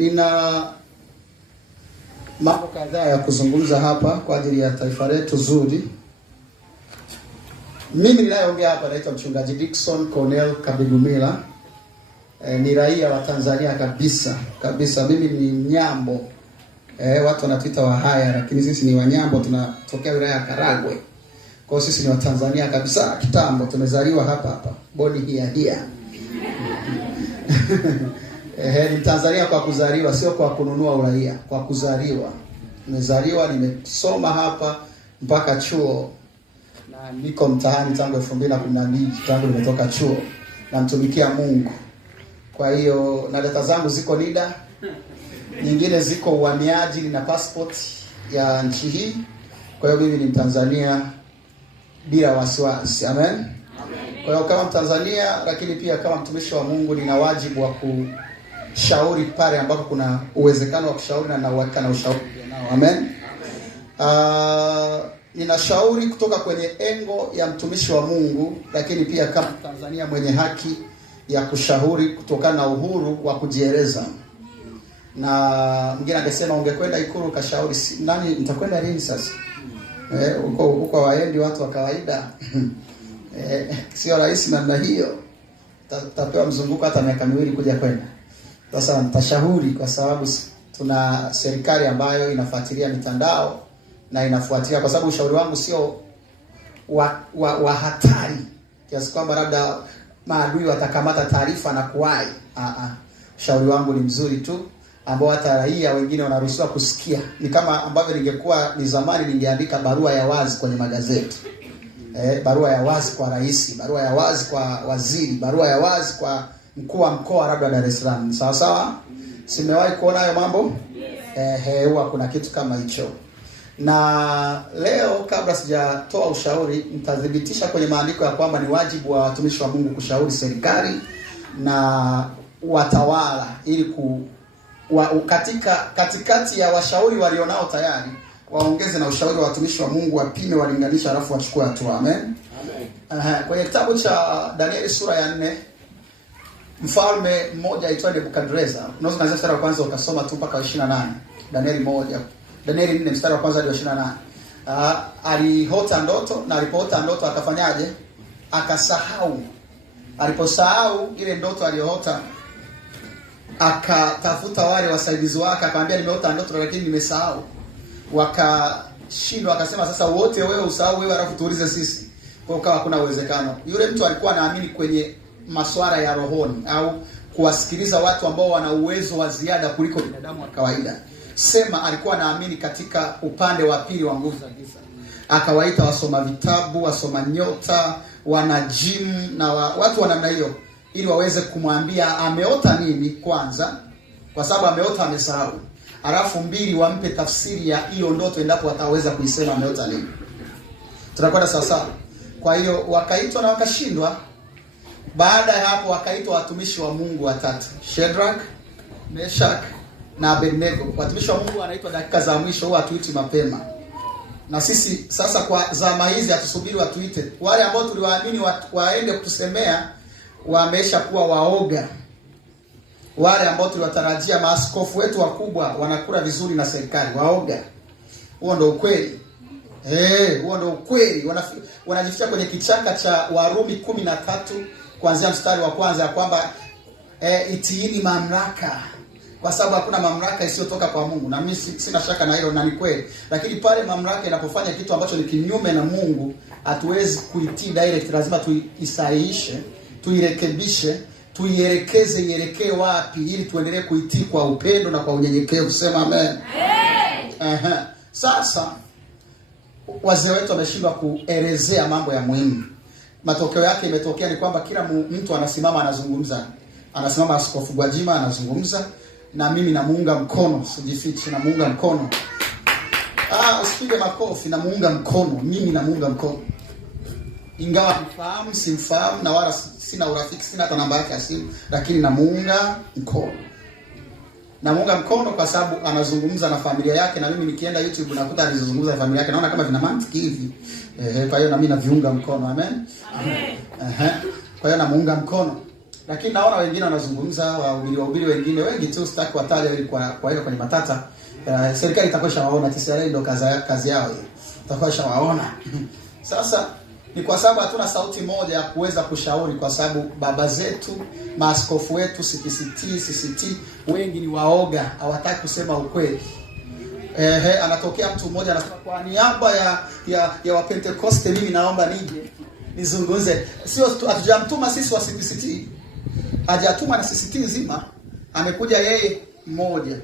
Nina mambo kadhaa ya kuzungumza hapa kwa ajili ya taifa letu zuri. Mimi ninayeongea hapa naitwa Mchungaji Dickson Cornel Kabigumila. Ni raia wa Tanzania kabisa. Mimi ni Mnyambo. Watu wanatuita Wahaya, lakini sisi ni Wanyambo, tunatokea wilaya ya Karagwe. Kwa hiyo sisi ni wa Tanzania kabisa kitambo, tumezaliwa hapa. Bodi hia. Ni Tanzania kwa kuzaliwa, sio kwa kununua uraia, kwa kuzaliwa. Nimezaliwa, nimesoma hapa mpaka chuo na niko mtaani tangu 2012 tangu nimetoka chuo, namtumikia Mungu. Kwa hiyo na data zangu ziko NIDA, nyingine ziko uhamiaji na passport ya nchi hii. Kwa hiyo mimi ni Mtanzania bila wasiwasi. Amen. Kwa hiyo kama Mtanzania, lakini pia kama mtumishi wa Mungu, nina wajibu wa kushauri pale ambapo kuna uwezekano wa kushauri na uhakika na ushauri nao. Amen. Ninashauri kutoka kwenye engo ya mtumishi wa Mungu, lakini pia kama Tanzania mwenye haki ya kushauri kutokana na uhuru wa kujieleza. Na mwingine angesema ungekwenda Ikulu kashauri, nani mtakwenda lini sasa? Huko waendi watu wa kawaida. Sio rahisi namna hiyo. Tapewa mzunguko hata miaka 2 kuja kwenda. Sasa nitashauri kwa sababu tuna serikali ambayo inafuatilia mitandao na inafuatilia, kwa sababu ushauri wangu sio wa hatari kiasi kwamba labda maadui watakamata taarifa na kuwai. Ushauri wangu ni mzuri tu ambao hata raia wengine wanaruhusiwa kusikia. Ni kama ambavyo ningekuwa ni zamani ningeandika barua ya wazi kwenye magazeti. Barua ya wazi kwa rais, barua ya wazi kwa waziri, barua ya wazi kwa mkuu wa mkoa labda Dar es Salaam. Sawa? Simewahi kuona hayo mambo? Huwa kuna kitu kama hicho. Na leo kabla sijatoa ushauri, nitadhibitisha kwenye maandiko ya kwamba ni wajibu wa watumishi wa Mungu kushauri serikali na watawala ili katikati ya washauri walionao tayari waongeze na ushauri wa watumishi wa Mungu, wapime, walinganisha, alafu wachukue hatua. Amen. Kwenye kitabu cha Danieli sura ya 4, mfalme mmoja aitwaye Nebukadreza, unaweza kuanzia mstari wa kwanza ukasoma tu mpaka 28. Danieli 4 mstari wa kwanza hadi 28. Alihota ndoto, na alipoota ndoto akafanyaje? Akasahau. Aliposahau ile ndoto aliyoota, akatafuta wale wasaidizi wake, akamwambia nimeota ndoto lakini nimesahau. Wakashindwa, akasema sasa wote wewe usahau wewe alafu tuulize sisi. Kwa hiyo hakuna uwezekano. Yule mtu alikuwa anaamini kwenye masuala ya rohoni au kuwasikiliza watu ambao wana uwezo wa ziada kuliko binadamu wa kawaida. Sema alikuwa anaamini katika upande wa pili wa nguvu za giza. Akawaita wasoma vitabu, wasoma nyota, wanajimu na watu wa namna hiyo ili waweze kumwambia ameota nini kwanza, kwa sababu ameota amesahau. Alafu 2 wampe tafsiri ya hiyo ndoto endapo wataweza kuisema ameota nini. Tunakwenda sasa. Kwa hiyo wakaitwa na wakashindwa. Baada ya hapo wakaitwa watumishi wa Mungu watatu, Shadrach, Meshach na Abednego. Watumishi wa Mungu wanaitwa dakika za mwisho, huwa hatuiti mapema. Na sisi sasa kwa zama hizi hatusubiri watuite. Wale ambao tuliwaamini waende kutusemea wamesha kuwa waoga. Wale ambao tuliwatarajia maaskofu wetu wakubwa wanakula vizuri na serikali, waoga. Huo ndio ukweli. Huo ndio ukweli. Wanajificha kwenye kichaka cha Warumi 13 kuanzia mstari wa kwanza ya kwamba itiini mamlaka, kwa sababu hakuna mamlaka isiyotoka kwa Mungu. Na mimi sina shaka na hilo, na ni kweli. Lakini pale mamlaka inapofanya kitu ambacho ni kinyume na Mungu, hatuwezi kuitii direct, lazima tuisahihishe, tuirekebishe, tuielekeze ielekee wapi ili tuendelee kuitii kwa upendo na kwa unyenyekevu. Sema amen. Sasa wazee wetu wameshindwa kuelezea mambo ya muhimu. Matokeo yake imetokea ni kwamba kila mtu anasimama anazungumza. Anasimama Askofu Gwajima anazungumza, na mimi namuunga mkono, sijifichi, namuunga mkono. Usipige makofi, namuunga mkono, mimi namuunga mkono. Ingawa simfahamu na wala sina urafiki, sina hata namba yake ya simu, lakini namuunga mkono. Namuunga mkono kwa sababu anazungumza na familia yake, na mimi nikienda YouTube nakuta anazungumza na familia yake, naona kama vina mantiki hivi. Kwa hiyo na mimi naviunga mkono. Amen. Kwa hiyo namuunga mkono. Lakini naona wengine wanazungumza, wahubiri wengine wengi tu, sitaki wataja ili kwa hiyo kwenye matata. Serikali itakwisha waona, TCRA ndio kazi yao hiyo. Itakwisha waona. Sasa ni kwa sababu hatuna sauti moja ya kuweza kushauri, kwa sababu baba zetu, maaskofu wetu, CCT wengi ni waoga, hawataki kusema ukweli. Anatokea mtu mmoja anasema kwa niaba ya wa Pentecost mimi naomba nije nizungumze. Sio hatujamtuma sisi wa CCT. Hajatuma na CCT nzima, amekuja yeye mmoja.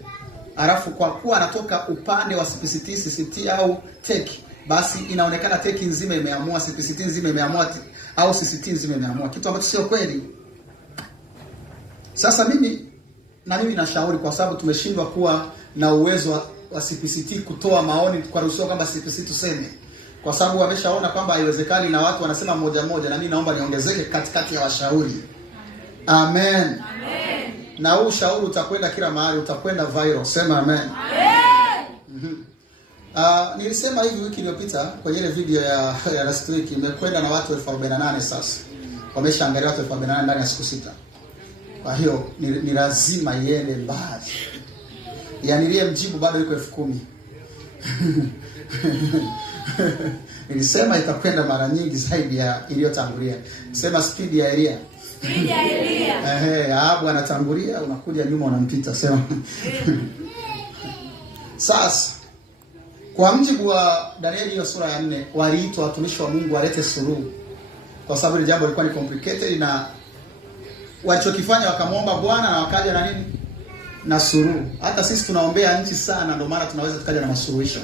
Alafu kwa kuwa anatoka upande wa CCT au teki, basi inaonekana teki nzima imeamua, CCT nzima imeamua, au CCT nzima imeamua, kitu ambacho sio kweli. Sasa mimi nashauri, kwa sababu tumeshindwa kuwa na uwezo wa CCT kutoa maoni kwa ruhusa kwamba CCT tuseme, kwa sababu wameshaona kwamba haiwezekani na watu wanasema moja, na mimi naomba niongezeke katikati ya washauri. Amen. Amen. Na huu shauri utakwenda kila mahali, utakwenda viral. Sema amen. Amen. Nilisema hivi wiki iliyopita kwenye ile video ya last week, imekwenda na watu 48,000 sasa. Wameshaangalia watu 48,000 ndani ya siku 6. Kwa hiyo ni lazima iende mbali. Yaani ile mjibu bado yuko 10,000. Nilisema itakwenda mara nyingi zaidi ya iliyotangulia. Sema speed ya Elia. Speed ya Elia. Ahabu anatangulia, unakuja nyuma unampita. Sema. Sasa kwa mjibu wa Danieli hiyo sura ya 4, waliitwa watumishi wa Mungu walete suluhu, kwa sababu ile jambo lilikuwa ni complicated, na walichokifanya wakamwomba Bwana na wakaja na nini? Na suluhu. Hata sisi tunaombea nchi sana, ndio maana tunaweza tukaja na masuluhisho.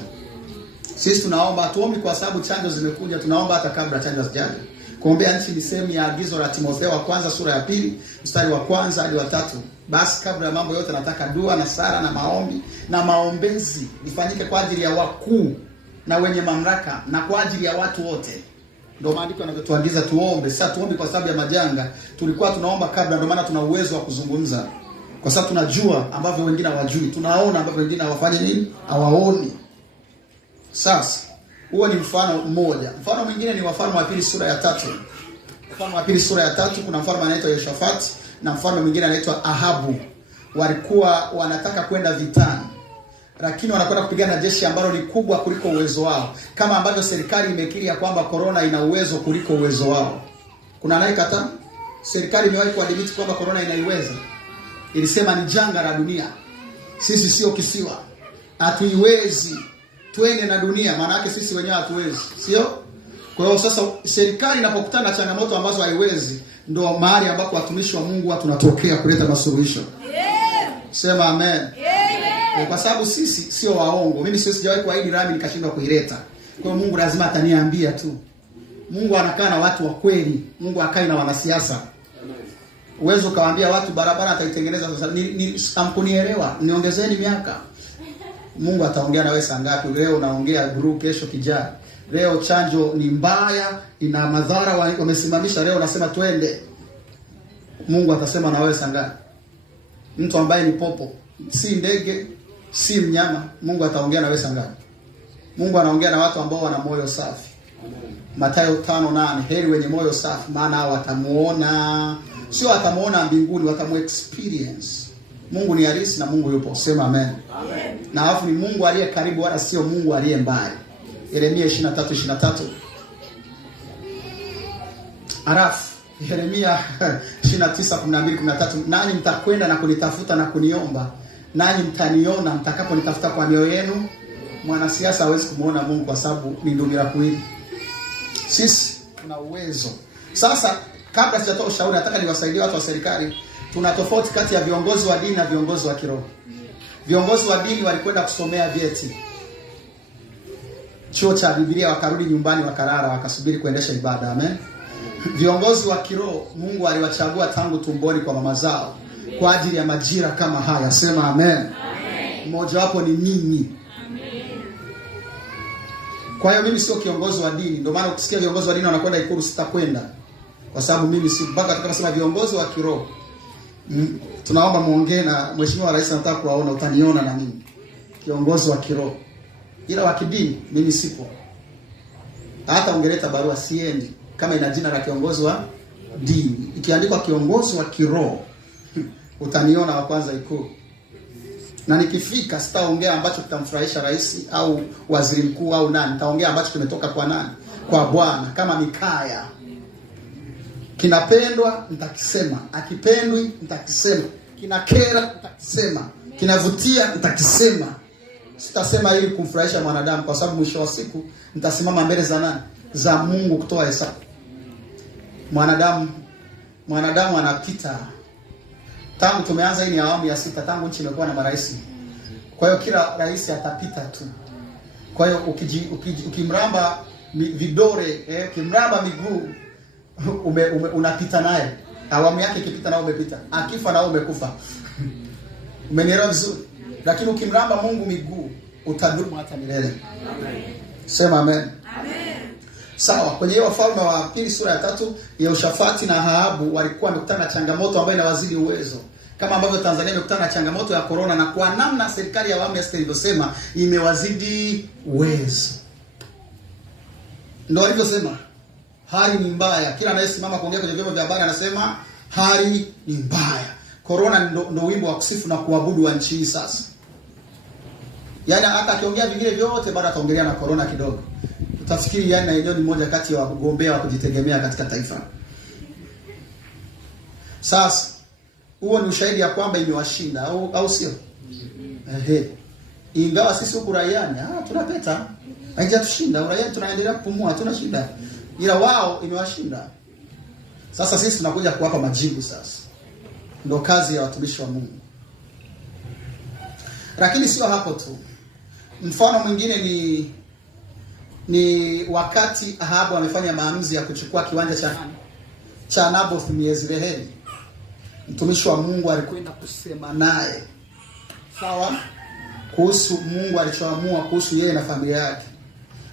Sisi tunaomba, tuombi kwa sababu chanjo zimekuja, tunaomba hata kabla chanjo hazijaja. Kuombea nchi ni sehemu ya agizo la Timotheo wa kwanza sura ya 2 mstari wa 1 hadi wa 3. Basi kabla ya mambo yote nataka dua na sala na maombi na maombezi ifanyike kwa ajili ya wakuu na wenye mamlaka na kwa ajili ya watu wote. Ndio maandiko yanatuagiza tuombe. Sasa tuombe kwa sababu ya majanga. Tulikuwa tunaomba kabla, ndio maana tuna uwezo wa kuzungumza. Kwa sababu tunajua ambavyo wengine hawajui. Tunaona ambavyo wengine hawafanyi nini? Hawaoni. Sasa huo ni mfano mmoja. Mfano mwingine ni Wafalme wa Pili sura ya 3. Wafalme wa Pili sura ya 3 kuna mfalme anaitwa Yehoshafati na mfalme mwingine anaitwa Ahabu. Walikuwa wanataka kwenda vitani, lakini wanakwenda kupigana na jeshi ambalo ni kubwa kuliko uwezo wao, kama ambavyo serikali imekiri ya kwamba corona ina uwezo kuliko uwezo wao. Kuna anayekataa? Serikali imewahi kuadmit kwamba corona inaiweza. Ilisema ni janga la dunia. Sisi sio kisiwa. Hatuiwezi. Twende na dunia, maana yake sisi wenyewe hatuwezi. Sio? Kwa hiyo sasa serikali inapokutana na changamoto ambazo haiwezi, ndio mahali ambapo watumishi wa Mungu tunatokea kuleta masuluhisho. Sema amen. Kwa sababu sisi sio waongo. Mimi sijawahi kuahidi rami nikashindwa kuileta. Kwa hiyo Mungu lazima ataniambia tu. Mungu anakaa na watu wa kweli. Mungu akai na wanasiasa. Uwezo kawaambia watu barabara ataitengeneza sasa. Hamkunielewa, niongezeni miaka. Mungu ataongea na wewe saa ngapi? Leo unaongea group, kesho kijana. Leo chanjo ni mbaya, ina madhara, wamesimamisha, leo unasema twende. Mungu atasema na wewe saa ngapi? Mtu ambaye ni popo, si ndege, si mnyama, Mungu ataongea na wewe saa ngapi? Mungu anaongea na watu ambao wana moyo safi. Mathayo 5:8, heri wenye moyo safi, maana hao watamuona. Sio watamuona mbinguni, watamu-experience. Mungu ni halisi na Mungu yupo. Sema amen. Amen. Na alafu ni Mungu aliye karibu, wala sio Mungu aliye mbali. Yeremia 23:23. Alafu Yeremia 29:12-13, nanyi mtakwenda na kunitafuta na kuniomba, nanyi mtaniona mtakaponitafuta kwa mioyo yenu. Mwanasiasa hawezi kumuona Mungu kwa sababu ni ndumila kuili. Sisi tuna uwezo. Sasa kabla sijatoa ushauri, nataka niwasaidie watu wa serikali. Tuna tofauti kati ya viongozi wa dini na viongozi wa kiroho. Viongozi wa dini walikwenda kusomea vyeti chuo cha Biblia, wakarudi nyumbani wakalala, wakasubiri kuendesha ibada. Amen. Viongozi wa kiroho Mungu aliwachagua tangu tumboni kwa mama zao kwa ajili ya majira kama haya. Sema amen. Mmoja wapo ni nyinyi. Kwa hiyo mimi sio kiongozi wa dini. Ndio maana ukisikia viongozi wa dini wanakwenda Ikulu, sitakwenda. Kwa sababu mimi si mpaka tukasema viongozi wa kiroho. Tunaomba muongee na Mheshimiwa Rais, anataka kuwaona, utaniona na mimi. Kiongozi wa kiroho. Ila wa kidini mimi sipo. Hata ungeleta barua siendi kama ina jina la kiongozi wa D. Ikiandikwa kiongozi wa kiroho, utaniona wa kwanza Ikulu. Na nikifika sitaongea ambacho kitamfurahisha rais au waziri mkuu au nani. Nitaongea ambacho kimetoka kwa nani? Kwa Bwana. Kama Mikaya. Kinapendwa nitakisema, akipendwi nitakisema, kinakera nitakisema, kinavutia nitakisema. Sitasema ili kumfurahisha mwanadamu, kwa sababu mwisho wa siku nitasimama mbele za nani? Za Mungu kutoa hesabu. Mwanadamu anapita. Tangu tumeanza hii ni awamu ya 6, tangu nchi imekuwa na marais. Kwa hiyo kila rais atapita tu. Kwa hiyo ukimramba vidore, ukimramba miguu, unapita naye. Awamu yake ikipita na umepita. Akifa na umekufa. Umenielewa vizuri? Lakini ukimramba Mungu miguu, utadumu hata milele. Amen. Sema amen. Amen. Sawa, kwenye Wafalme wa Pili sura ya 3, Yehoshafati na Ahabu walikuwa wamekutana na changamoto ambayo inawazidi uwezo. Kama ambavyo Tanzania imekutana na changamoto ya corona, na kwa namna serikali ya awamu ya 6 ilivyosema imewazidi uwezo. Ndio walivyosema hali ni mbaya. Kila anayesimama kuongea kwenye vyombo vya habari anasema hali ni mbaya. Corona ndo wimbo wa kusifu na kuabudu wa nchi hii sasa. Yaani hata akiongea vingine vyote bado ataongelea na corona kidogo. Utafikiri yani na yenyewe ni moja kati ya wagombea wa kujitegemea katika taifa. Sasa huo ni ushahidi ya kwamba imewashinda au sio? Ingawa sisi huku raiani tunapeta, haijatushinda. Raiani tunaendelea kupumua, hatuna shida. Ila wao imewashinda. Sasa sisi tunakuja kuwapa majibu sasa. Ndio kazi ya watumishi wa Mungu. Lakini sio hapo tu. Mfano mwingine ni wakati Ahabu amefanya maamuzi ya kuchukua kiwanja cha Naboth Myezreeli. Mtumishi wa Mungu alikwenda kusema naye, sawa, kuhusu Mungu alichoamua kuhusu yeye na familia yake.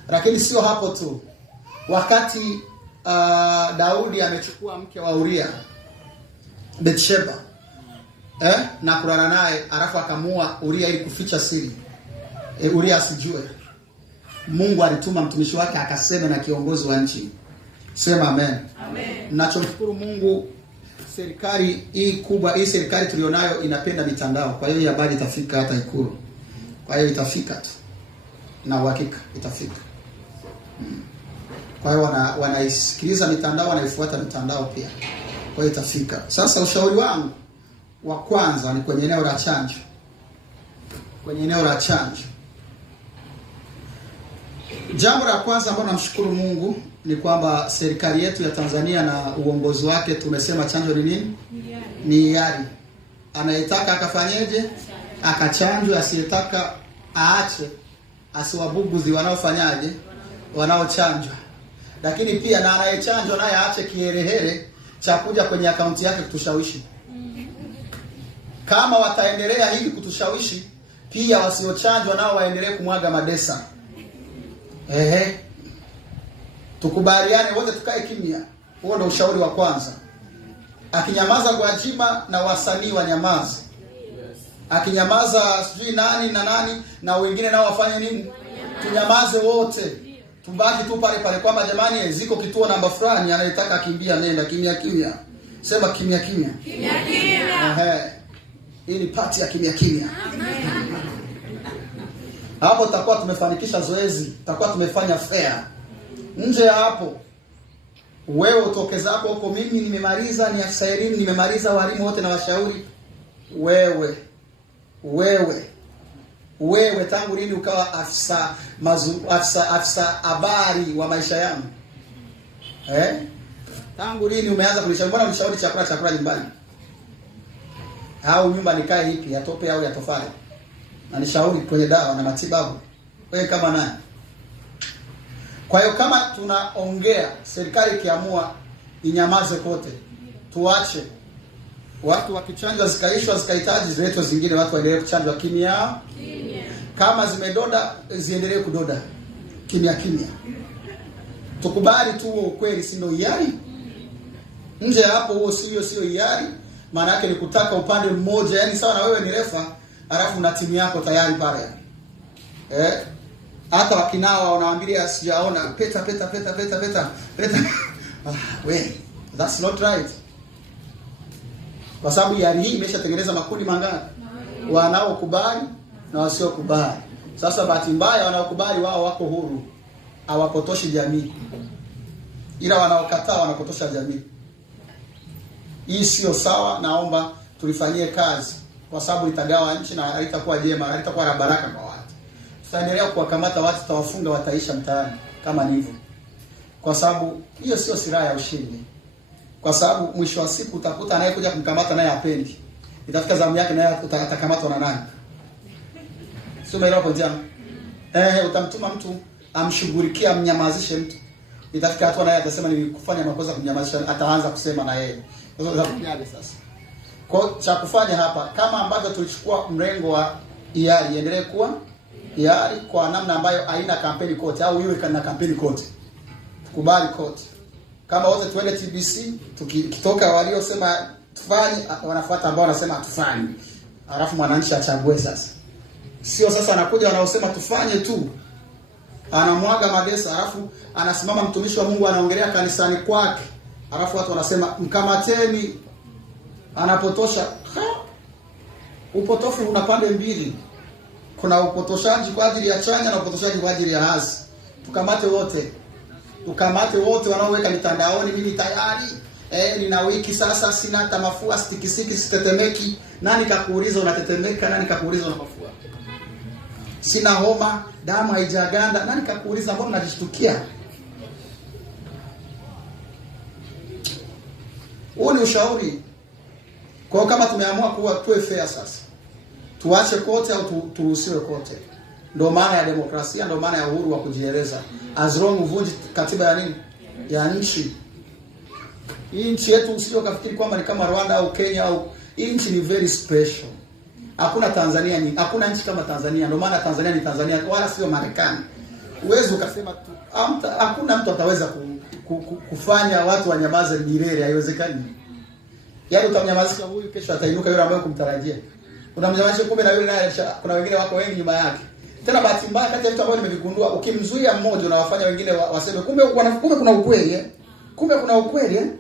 Lakini sio hapo tu. Wakati Daudi amechukua mke wa Uria, Bathsheba, na kulala naye, alafu akamua Uria ili kuficha siri. Uria asijue. Mungu alituma mtumishi wake akaseme na kiongozi wa nchi. Sema amen. Amen. Ninachomshukuru Mungu, serikali hii kubwa, hii serikali tulionayo inapenda mitandao. Kwa hiyo habari itafika hata Ikulu. Kwa hiyo itafika tu. Na uhakika itafika. Kwa hiyo wanaisikiliza mitandao, wanaifuata mitandao pia. Kwa hiyo itafika. Sasa ushauri wangu wa kwanza ni kwenye eneo la chanjo. Kwenye eneo la chanjo. Jambo la kwanza ambalo namshukuru Mungu ni kwamba serikali yetu ya Tanzania na uongozi wake tumesema chanjo ni nini? Ni hiari. Anayetaka akafanyeje? Akachanjwe, asiyetaka aache, asiwabuguzi wanaofanyaje? Wanaochanjwa. Lakini pia na anayechanjwa naye aache kiherehere cha kuja kwenye akaunti yake kutushawishi. Kama wataendelea hivi kutushawishi, pia wasiochanjwa nao waendelee kumwaga madesa. Tukubaliane wote, tukae kimya. Huo ndio ushauri wa kwanza. Akinyamaza Gwajima na wasanii wanyamaze. Akinyamaza sijui nani na nani na wengine nao wafanye nini? Tunyamaze wote. Tubaki tu pale pale kwamba jamani, ziko kituo namba fulani anayetaka akimbia, nenda kimya kimya. Sema kimya kimya. Kimya kimya. Hii ni party ya kimya kimya. Hapo tutakuwa tumefanikisha zoezi, tutakuwa tumefanya fair. Nje ya hapo, wewe utoke zako huko, mimi nimemaliza, ni afisa elimu nimemaliza, walimu wote na washauri. Wewe tangu lini ukawa afisa habari wa maisha yangu? Tangu lini umeanza kunishauri? Mbona unishauri chakula nyumbani? Au nyumba nikae hipi, ya tope au ya tofali? Na nishauri kwenye dawa na matibabu. Wewe kama nani? Kwa hiyo kama tunaongea, serikali ikiamua inyamaze kote, tuache. Watu wakichanjwa zikaishwa, zikahitaji ziletwe zingine, watu waendelee kuchanjwa kimya. Kama zimedoda ziendelee kudoda kimya kimya. Tukubali tu ukweli, si ndio hiari? Nje hapo huo sio hiari. Maana yake ni kutaka upande mmoja, yani sawa na wewe ni refa, alafu na timu yako tayari pale. Hata wakinawa wanawaambia sijaona, peta. Wewe That's not right. Kwa sababu hiari hii imeshatengeneza makundi mangapi? Wanaokubali na wasiokubali. Sasa bahati mbaya wanaokubali wao wako huru, hawapotoshi jamii. Ila wanaokataa wanapotosha jamii. Hii sio sawa, naomba tulifanyie kazi kwa sababu itagawa nchi na haitakuwa jema, haitakuwa na baraka kwa watu. Tutaendelea kuwakamata watu, tutawafunga, wataisha mtaani kama hivyo. Kwa sababu hiyo sio silaha ya ushindi. Kwa sababu mwisho wa siku utakuta anayekuja kumkamata naye hapendi. Itafika zamu yake naye atakamatwa na nani? Sio mimi hapo jana. Utamtuma mtu amshughulikia, amnyamazishe mtu. Itafika hatua naye atasema nilikufanya makosa kumnyamazisha, ataanza kusema na yeye. Sasa utafanyaje sasa? Kwa cha kufanya hapa, kama ambavyo tulichukua mrengo wa hiari, endelee kuwa hiari kwa namna ambayo haina kampeni kote au iwe kana kampeni kote. Tukubali kote. Kama wote tuende TBC, tukitoka waliosema tufanye, wanafuata ambao wanasema tufanye. Alafu mwananchi achague sasa. Sio sasa anakuja wanaosema tufanye tu. Anamwaga madesa, alafu anasimama mtumishi wa Mungu anaongelea kanisani kwake. Alafu watu wanasema mkamateni. Anapotosha. Upotofu una pande mbili. Kuna upotoshaji kwa ajili ya chanya na upotoshaji kwa ajili ya hasi. Tukamate wote. Tukamate wote wanaoweka mitandaoni, mimi tayari nina wiki sasa, sina hata mafua, sitikisiki, sitetemeki. Nani kakuuliza unatetemeka? Nani kakuuliza una mafua? Sina homa, damu haijaganda. Nani kakuuliza mbona unajishtukia? Huo ni ushauri. Kwa kama tumeamua kuwa tuwe fair sasa, tuache kote au turuhusiwe kote. Ndio maana ya demokrasia, ndio maana ya uhuru wa kujieleza. As long uvunji katiba ya nini? Ya nchi. Hii nchi yetu usije kafikiri kwamba ni kama Rwanda au Kenya au hii nchi ni very special. Hakuna Tanzania nyingi, hakuna nchi kama Tanzania. Ndio maana Tanzania ni Tanzania wala sio Marekani. Uwezo ukasema tu hakuna mtu ataweza kufanya watu wanyamaze milele, haiwezekani. Yaani utamnyamazisha huyu, kesho atainuka yule ambaye kumtarajia. Unamnyamazisha kumbe na yule naye kuna wengine wako wengi nyuma yake. Tena bahati mbaya kati ya vitu ambavyo nimevigundua, ukimzuia mmoja unawafanya wengine waseme kumbe kuna ukweli Kumbe kuna ukweli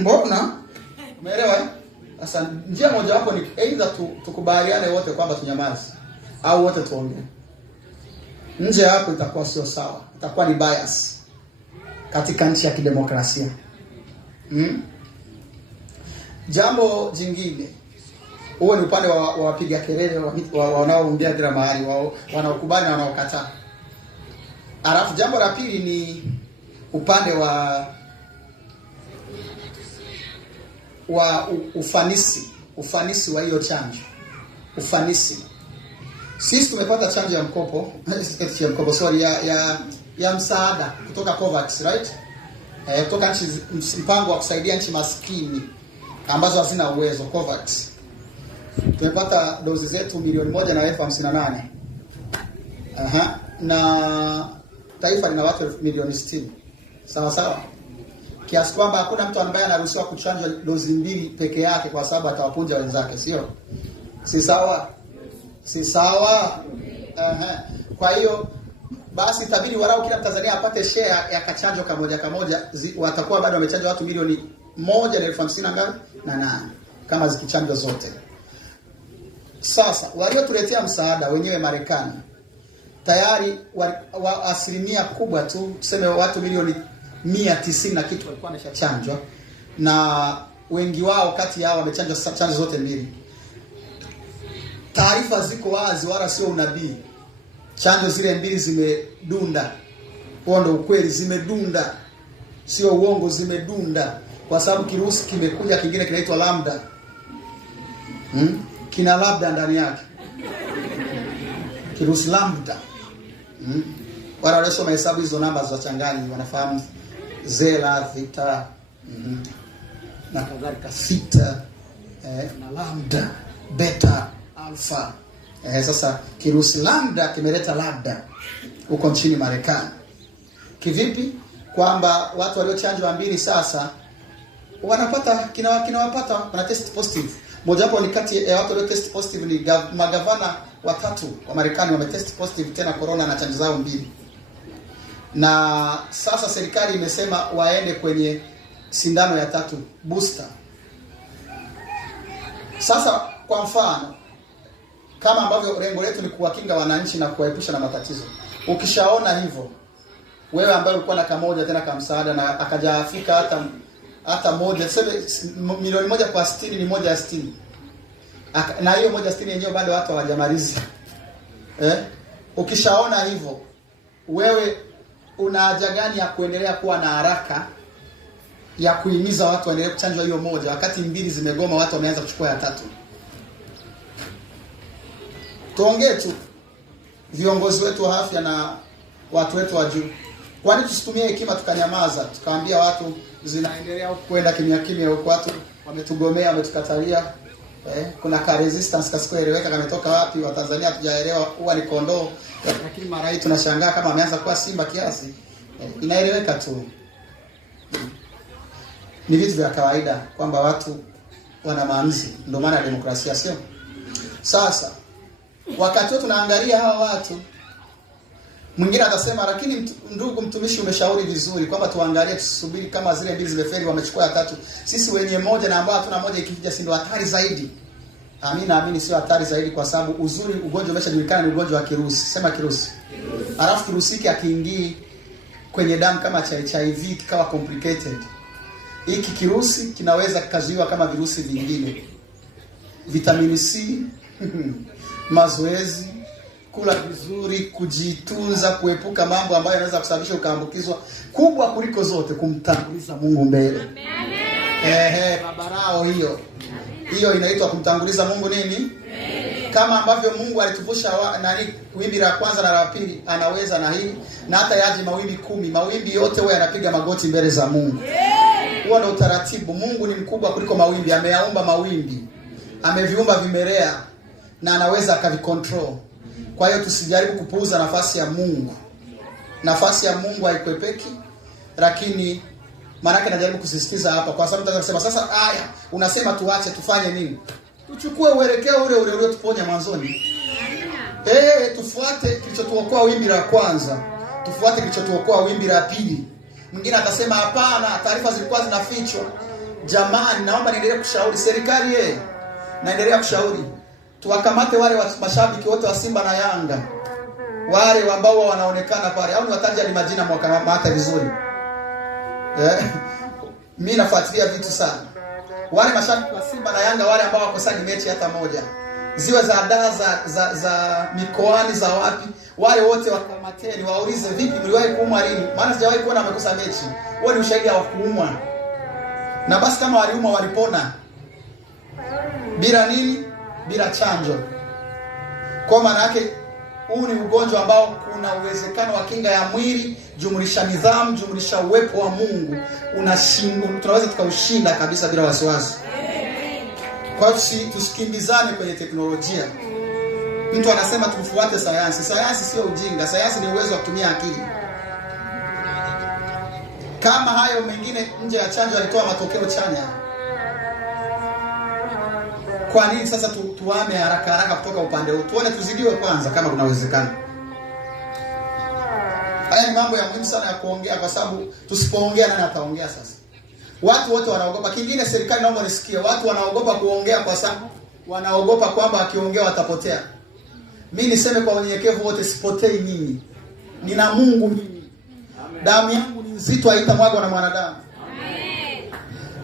Mbona? Umeelewa? Sasa njia moja wapo ni either tukubaliane wote kwamba tunyamaze au wote tuongee. Nje hapo itakuwa sio sawa. Itakuwa ni bias katika nchi ya kidemokrasia. Jambo jingine, huo ni upande wa wapiga kelele wanaoongea kila mahali, wanaokubali na wanaokataa. Alafu jambo la pili ni upande wa ufanisi wa hiyo chanjo. Ufanisi. Sisi tumepata chanjo ya mkopo, ya msaada kutoka COVAX, right? Kutoka nchi, mpango wa kusaidia nchi maskini ambazo hazina uwezo, COVAX. Tumepata dozi zetu 1,158,000. Na taifa lina watu 60,000,000. Sawa sawa. Kiasi kwamba hakuna mtu ambaye anaruhusiwa kuchanja dozi 2 peke yake kwa sababu atawapunja wenzake, sio? Si sawa? Si sawa? Kwa hiyo basi itabidi walau kila Mtanzania apate share ya kachanjo kamoja. Watakuwa bado wamechanja watu 1,150,000 na 8 kama zikichanjwa zote. Sasa waliotuletea msaada wenyewe Marekani tayari asilimia kubwa tu, tuseme watu 190 na kitu walikuwa wameshachanjwa, na wengi wao kati yao wamechanjwa chanjo zote mbili. Taarifa ziko wazi, wala sio unabii. Chanjo zile mbili zimedunda. Huo ndio ukweli, zimedunda. Sio uongo, zimedunda. Kwa sababu kirusi kimekuja kingine kinaitwa lambda. Kina lambda ndani yake. Kirusi lambda. Wala walisoma hesabu hizo namba za changani wanafahamu zela, theta, na kadhalika, theta, na lambda, beta, alpha. Sasa kirusi lambda kimeleta lambda huko nchini Marekani. Kivipi? Kwamba watu waliochanjwa mbili sasa kinawapata wana test positive. Moja wapo ni kati ya watu walio test positive ni magavana 3 wa Marekani wametest positive tena corona na chanjo zao 2. Na sasa serikali imesema waende kwenye sindano ya tatu, booster. Sasa kwa mfano, kama ambavyo lengo letu ni kuwakinga wananchi na kuwaepusha na matatizo. Ukishaona hivyo, wewe ambaye ulikuwa na kamoja tena kama msaada na akajafika hata moja, tuseme milioni moja kwa 60 ni moja ya 60. Na hiyo moja 60 yenyewe bado watu hawajamaliza. Ukishaona hivyo, wewe una haja gani ya kuendelea kuwa na haraka ya kuhimiza watu waendelee kuchanjwa hiyo moja wakati mbili zimegoma, watu wameanza kuchukua ya tatu? Tuongee tu viongozi wetu wa afya na watu wetu wa juu. Kwani tusitumie hekima tukanyamaza, tukaambia watu zinaendelea kwenda kimya kimya huko, watu wametugomea, wametukatalia. Kuna ka resistance kasikoeleweka kametoka wapi, wa Tanzania hatujaelewa, huwa ni kondoo, lakini mara hii tunashangaa kama ameanza kuwa simba kiasi. Inaeleweka tu. Ni vitu vya kawaida kwamba watu wana maamuzi, ndio maana demokrasia, sio? Sasa wakati wote tunaangalia hawa watu, mwingine atasema lakini ndugu mtumishi, umeshauri vizuri kwamba tuangalie, tusubiri kama zile mbili zimefeli, wamechukua ya tatu. Sisi wenye moja na ambao hatuna moja ikija, si ndio hatari zaidi? Naamini sio hatari zaidi, kwa sababu uzuri ugonjwa umeshajulikana ni ugonjwa wa kirusi. Sema kirusi. Alafu kirusi hiki akiingii kwenye damu kama cha HIV kikawa complicated. Hiki kirusi kinaweza kikazuiwa kama virusi vingine. Vitamini C, mazoezi, kula vizuri, kujitunza, kuepuka mambo ambayo yanaweza kusababisha ukaambukizwa. Kubwa kuliko zote kumtanguliza Mungu mbele. Babarao hiyo. Hiyo inaitwa kumtanguliza Mungu nini? Kama ambavyo Mungu alituvusha wimbi la kwanza na la pili, anaweza na hili, na hata yaje mawimbi 10, mawimbi yote huwa yanapiga magoti mbele za Mungu. Huo ndio utaratibu. Mungu ni mkubwa kuliko mawimbi, ameyaumba mawimbi, ameviumba vimelea na anaweza akavicontrol. Kwa hiyo tusijaribu kupuuza nafasi ya Mungu. Nafasi ya Mungu haikwepeki, lakini maana yake najaribu kusisitiza hapa, kwa sababu mtaweza kusema sasa, unasema tuache, tufanye nini? Tuchukue uelekeo ule uliotuponya mwanzoni. Tufuate kilichotuokoa wimbi la kwanza, tufuate kilichotuokoa wimbi la pili. Mwingine atasema hapana, taarifa zilikuwa zinafichwa. Jamani, naomba niendelee kushauri serikali, naendelea kushauri tuwakamate wale mashabiki wote wa Simba na Yanga, wale ambao wanaonekana pale, au niwataja ni majina mwakamata vizuri. Mimi nafuatilia vitu sana. Wale mashabiki wa Simba na Yanga, wale ambao wakosani mechi hata moja, ziwe za daa za mikoani za wapi, wale wote wakamateni, waulize vipi, mliwahi kuumwa lini? Maana sijawahi kuona wamekosa mechi. Wao ni ushahidi wa kuumwa. Na basi kama waliumwa walipona bila nini? Bila chanjo. Kwa maana yake huu ni ugonjwa ambao kuna uwezekano wa kinga ya mwili jumlisha nidhamu jumlisha uwepo wa Mungu tunaweza tukaushinda kabisa bila wasiwasi. Kwa hiyo tusikimbizane kwenye teknolojia. Mtu anasema tufuate sayansi. Sayansi sio ujinga, sayansi ni uwezo wa kutumia akili. Kama hayo mengine nje ya chanjo yalitoa matokeo chanya, kwa nini sasa tuame haraka kutoka upande huu? Tuone tuzidiwe kwanza kama kuna uwezekano. Haya ni mambo ya muhimu sana ya kuongea, kwa sababu tusipoongea nani ataongea sasa? Watu wote wanaogopa. Kingine serikali, naomba nisikie, watu wanaogopa kuongea kwa sababu wanaogopa kwamba wakiongea watapotea. Mimi niseme kwa unyenyekevu wote, sipotei mimi. Nina Mungu mimi. Damu yangu ni nzito, haitamwagwa na mwanadamu.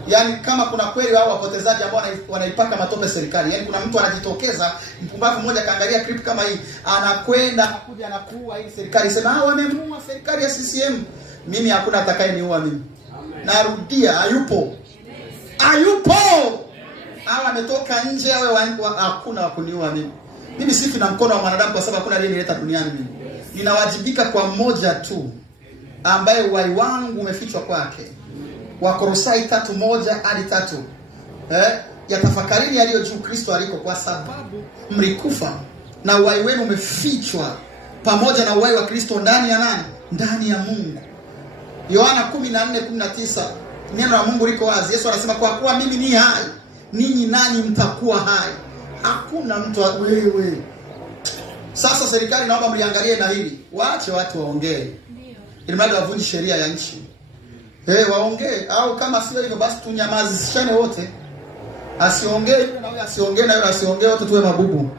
Yaani kama kuna kweli hao wapotezaji ambao wanaipaka matope serikali. Yaani kuna mtu anajitokeza, mpumbavu mmoja kaangalia clip kama hii, anakwenda kuja na kuua hii serikali, sema wamemuua serikali ya CCM. Mimi hakuna atakayeniua mimi. Narudia, hayupo. Hawa ametoka nje, hakuna wa kuniua mimi. Mimi sifi na mkono wa mwanadamu, kwa sababu hakuna aliyeleta duniani mimi. Ninawajibika kwa mmoja tu ambaye uhai wangu umefichwa kwake. Wakolosai 3:1-3. Yatafakarini yaliyo juu, Kristo aliko, kwa sababu mlikufa na uhai wenu umefichwa pamoja na uhai wa Kristo ndani ya nani? Ndani ya Mungu. Yohana 14:19. Neno la Mungu liko wazi. Yesu anasema kwa kuwa mimi ni hai, ninyi nanyi mtakuwa hai. Hakuna mtu wewe. Sasa serikali, naomba mliangalie na hili. Waache watu waongee. Ili mradi wavunje sheria ya nchi. Waongee, au kama sio hivyo basi tunyamazishane wote. Asiongee yule na yule, asiongee na yule, asiongee wote, tuwe mabubu.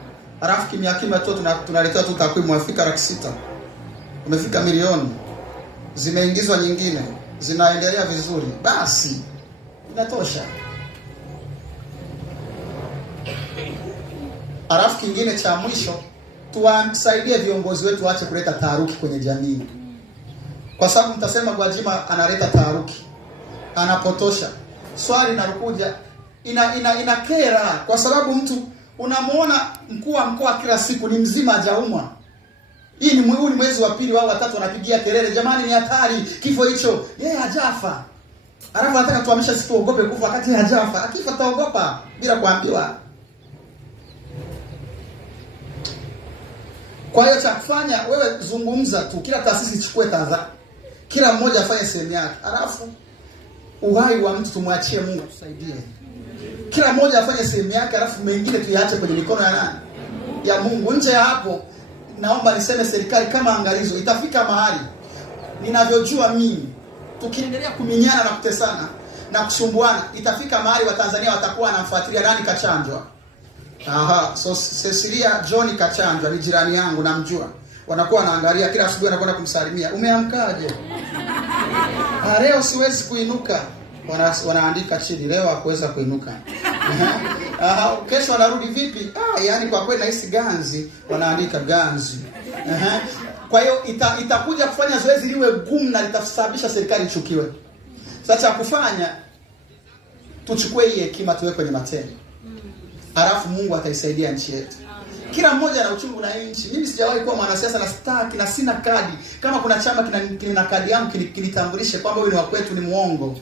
Alafu kimya kimya tu tunaletea tu takwimu, afika 600,000. Umefika milioni. Zimeingizwa nyingine, zinaendelea vizuri. Basi inatosha. Alafu kingine cha mwisho, tuwasaidie viongozi wetu waache kuleta taharuki kwenye jamii. Kwa sababu mtasema Gwajima analeta taharuki, anapotosha. Swali linalokuja, inakera kwa sababu mtu unamuona mkuu wa mkoa kila siku ni mzima, hajaumwa. Hii ni mwezi wa pili wao watatu wanapigia kelele, jamani ni hatari kifo hicho. Yeye hajafa. Alafu anataka tuhamisha sisi tuogope kufa wakati hajafa. Akifa taogopa bila kuambiwa. Kwa hiyo cha kufanya, wewe zungumza tu, kila taasisi ichukue tahadhari. Kila mmoja afanye sehemu yake. Alafu uhai wa mtu tumwachie Mungu tusaidie. Kila mmoja afanye sehemu yake, alafu mengine tuyaache kwenye mikono ya nani? Ya Mungu. Nje ya hapo, naomba niseme serikali kama angalizo, itafika mahali ninavyojua mimi, tukiendelea kuminyana na kutesana na kusumbuana, itafika mahali Watanzania watakuwa wanamfuatilia nani kachanjwa. So Cecilia John kachanjwa, ni jirani yangu namjua. Wanakuwa wanaangalia kila asubuhi, anakwenda kumsalimia, umeamkaje? Leo siwezi kuinuka. Wanaandika chini, leo hakuweza kuinuka. Kesho anarudi vipi? Yani kwa kweli nahisi ganzi. Wanaandika ganzi. Kwa hiyo itakuja kufanya zoezi liwe gumu na litasababisha serikali ichukiwe. Sasa kufanya, tuchukue hii hekima tuwe kwenye matendo. Alafu Mungu ataisaidia nchi yetu. Kila mmoja ana uchungu na nchi. Mimi sijawahi kuwa mwanasiasa na sitaki na sina kadi. Kama kuna chama kina kadi yangu kinitambulishe kwamba wewe ni wa kwetu, ni muongo.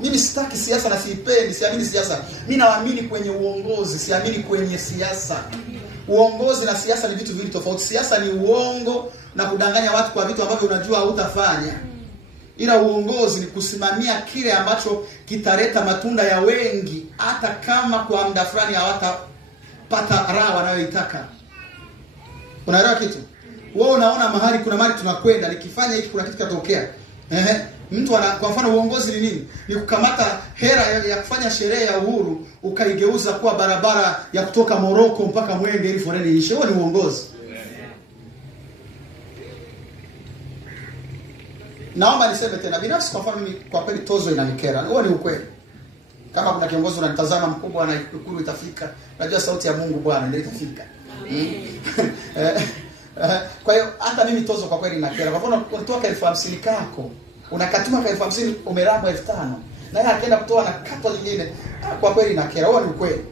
Mimi sitaki siasa na siipendi, siamini siasa. Mimi naamini kwenye uongozi, siamini kwenye siasa. Uongozi na siasa ni vitu viwili tofauti. Siasa ni uongo na kudanganya watu kwa vitu ambavyo unajua hutafanya. Ila uongozi ni kusimamia kile ambacho kitaleta matunda ya wengi, hata kama kwa muda fulani hawatapata raha wanayoitaka. Unaelewa kitu? Wewe unaona mahali kuna mahali tunakwenda, nikifanya hiki kuna kitu kitatokea. Mtu kwa mfano uongozi ni nini? Ni kukamata hera ya kufanya sherehe ya uhuru ukaigeuza kuwa barabara ya kutoka Morocco mpaka Mwenge ili foleni ishe. Huo ni uongozi. Naomba niseme tena, binafsi kwa mfano mimi kwa kweli tozo inanikera. Huo ni ukweli. Kama kuna kiongozi unanitazama mkubwa na Ikulu itafika, najua sauti ya Mungu Bwana ndio itafika. Kwa hiyo hata mimi tozo kwa kweli inakera. Kwa mfano unatoka 50,000 kako, unakatuma 50,000 umeramba 5,000. Na yeye akaenda kutoa na kato nyingine. Kwa kweli inakera. Huo ni ukweli.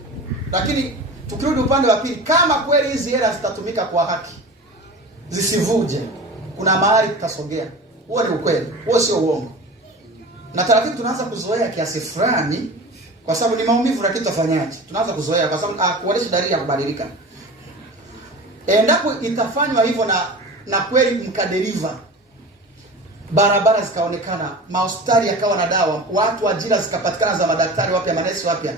Lakini tukirudi upande wa pili, kama kweli hizi hela zitatumika kwa haki, zisivuje, kuna mahali tutasogea. Huo ni ukweli. Huo sio uongo. Na taratibu tunaanza kuzoea kiasi fulani kwa sababu ni maumivu, lakini tutafanyaje? Tunaanza kuzoea kwa sababu kuonesha dalili ya kubadilika. Endapo itafanywa hivyo na kweli mkadeliver, barabara zikaonekana, mahospitali yakawa na dawa, watu ajira zikapatikana za madaktari wapya, manesi wapya,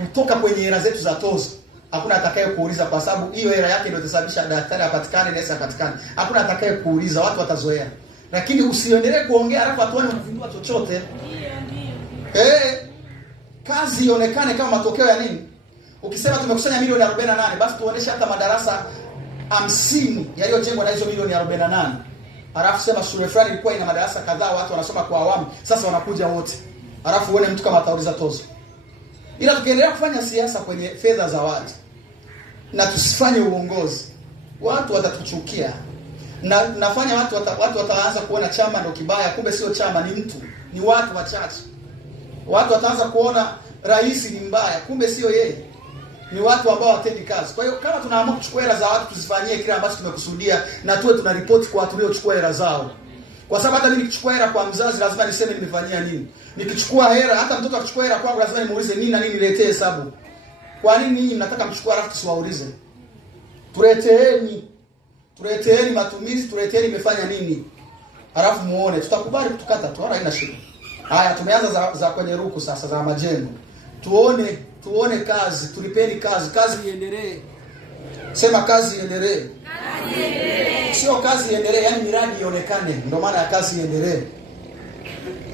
kutoka kwenye hela zetu za tozo, hakuna atakaye kuuliza kwa sababu hiyo hela yake ndio itasababisha daktari apatikane, nesi apatikane. Hakuna atakaye kuuliza, watu watazoea. Lakini usiendelee kuongea alafu atuone unafungua chochote. Kazi ionekane kama matokeo ya nini? Ukisema tumekusanya milioni 48, basi tuoneshe hata madarasa 50 yaliyojengwa na hizo milioni 48. Alafu sema shule fulani ilikuwa ina madarasa kadhaa, watu wanasoma kwa awamu, sasa wanakuja wote. Alafu uone mtu kama atauliza tozo. Ila tukiendelea kufanya siasa kwenye fedha za watu na tusifanye uongozi, watu watatuchukia. Na nafanya watu wataanza kuona chama ndio kibaya, kumbe sio chama, ni mtu, ni watu wachache. Watu wataanza kuona rais ni mbaya, kumbe sio yeye, ni watu ambao hawatendi kazi. Kwa hiyo kama tunaamua kuchukua hela za watu, tusifanyie kile ambacho tumekusudia, na tuwe tunaripoti kwa watu waliochukua hela zao. Kwa sababu hata mimi nikichukua hela kwa mzazi lazima niseme nimefanyia nini. Nikichukua hela, hata mtoto akichukua hela kwangu lazima nimuulize nini na nini, niletee hesabu. Kwa nini ninyi mnataka mchukua halafu tusiwaulize? Tuleteeni matumizi, tuleteeni imefanya nini. Halafu muone, tutakubali kutukata tu, haina shida. Haya, tumeanza za kwenye ruku sasa za majengo. Tuone kazi, tulipeni kazi iendelee. Sema kazi iendelee. Kazi iendelee. Sio kazi iendelee, yani miradi ionekane. Ndio maana ya kazi iendelee.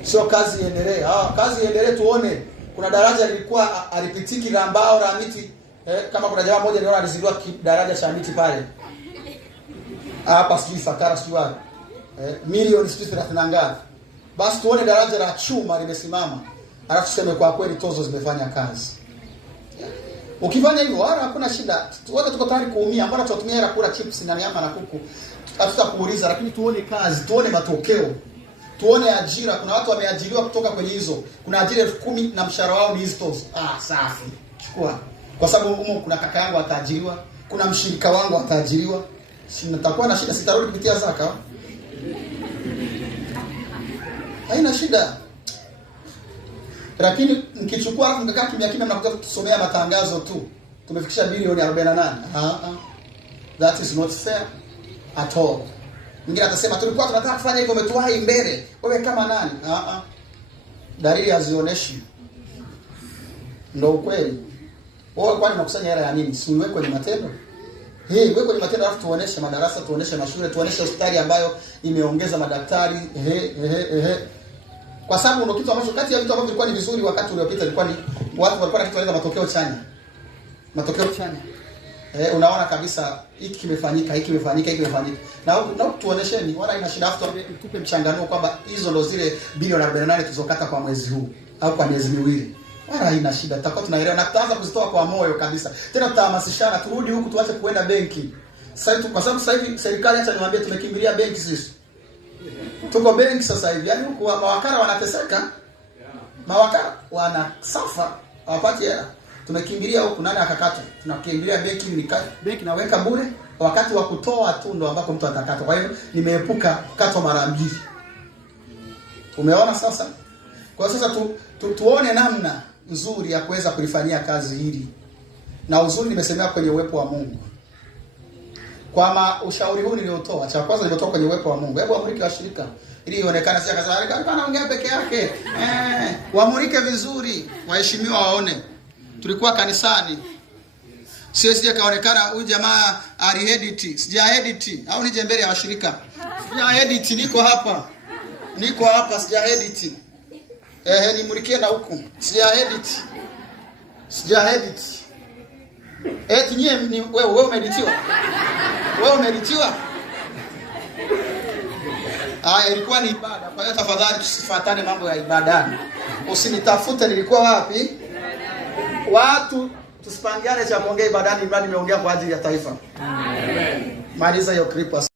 Sio kazi iendelee. Kazi iendelee tuone. Kuna daraja lilikuwa alipitiki la mbao la miti. Kama kuna jamaa mmoja niona alizindua daraja cha miti pale. Hapa sijui Fakara sijui wapi. Milioni 30 ngapi. Basi tuone daraja la chuma limesimama. Alafu tuseme kwa kweli tozo zimefanya kazi. Ukifanya hivyo wala hakuna shida. Wote tuko tayari kuumia. Mbona tunatumia hela kula chips na nyama na kuku? Hatutakuuliza, lakini tuone kazi, tuone matokeo. Tuone ajira. Kuna watu wameajiriwa kutoka kwenye hizo. Kuna ajira 10,000 na mshahara wao ni hizo. Safi. Chukua. Kwa sababu huko kuna kaka yangu ataajiriwa, kuna mshirika wangu ataajiriwa. Si nitakuwa na shida, sitarudi kupitia zaka. Haina shida. Lakini mkichukua alafu mkakaa kimya mnakuja kutusomea matangazo tu. Tumefikisha bilioni 48. That is not fair at all. Mwingine atasema tulikuwa tunataka kufanya hivyo, umetuwahi mbele. Wewe kama nani? Dalili hazionyeshi. Ndio ukweli. Wewe kwani unakusanya hela ya nini? Si uweke kwenye matendo? Wewe kwenye matendo alafu tuoneshe madarasa, tuoneshe mashule, tuoneshe hospitali ambayo imeongeza madaktari. Kwa sababu ndio kitu ambacho kati ya vitu ambavyo vilikuwa ni vizuri wakati uliopita ilikuwa ni watu walikuwa na kitu wanaita matokeo chanya. Matokeo chanya. Unaona kabisa hiki kimefanyika, hiki kimefanyika, hiki kimefanyika. Na tuonesheni wala ina shida afu tupe mchanganuo kwamba hizo ndo zile bilioni 48 tulizokata kwa mwezi huu au kwa miezi miwili. Wala haina shida. Tutakuwa tunaelewa na tutaanza kuzitoa kwa moyo kabisa. Tena tutahamasishana turudi huku tuache kuenda benki. Sasa kwa sababu sasa hivi serikali hata niwaambie tumekimbilia benki sisi. Tuko benki sasa hivi. Yaani huku mawakala wanateseka. Mawakala wanasafa hawapati hela. Tumekimbilia huku nani akakata. Tunakimbilia benki benki naweka bure wakati wa kutoa tu ndo ambapo mtu atakata. Kwa hiyo nimeepuka kukatwa mara mbili. Umeona sasa? Kwa sasa tuone namna nzuri ya kuweza kulifanyia kazi hili. Na uzuri nimesemea kwenye uwepo wa Mungu. Kwa ushauri huu niliotoa, cha kwanza nimetoka kwenye uwepo wa Mungu. Hebu amurike washirika ili ionekane si akasema anaongea peke yake. Waamurike vizuri, waheshimiwa waone. Tulikuwa kanisani. Sisi kaonekana huyu jamaa aliedit. Sija-edit au nije mbele ya washirika. Sija-edit, niko hapa. Sija-edit. Nimulikie na huku. Sija-edit. Nyie ni wewe umeeditiwa. Wewe umeeditiwa? Ilikuwa ni ibada. Kwa hiyo tafadhali tusifuatane mambo ya ibadani. Usinitafute nilikuwa wapi? Watu tusipangiane cha kuongea ibadani, ibada nimeongea kwa ajili ya taifa. Amen. Maliza hiyo clip.